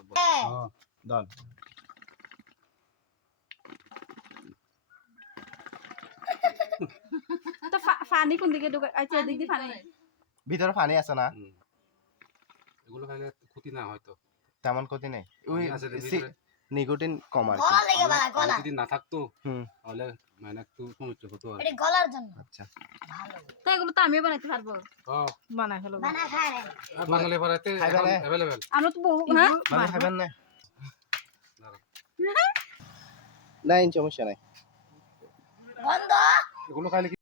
Вот. А, да. তো পানী খুন্দি আচ্ছা দিগদি পানী ভিতৰত পানী আছে না এগুলো খুটি না হয়তো তেমন ক্ষতি নাই নিকোটিন কম আর গলা লাগে বা গলা যদি না থাকতো হুম তাহলে মানে একটু সমস্যা হতো আর এটা গলার জন্য আচ্ছা ভালো তাই এগুলো তো আমি বানাইতে পারবো ও বানা খেলো বানা খায় আর বাঙালি পড়াতে अवेलेबल আমি তো বহু হ্যাঁ মানে খাবেন না নাই সমস্যা নাই বন্ধ এগুলো খাইলে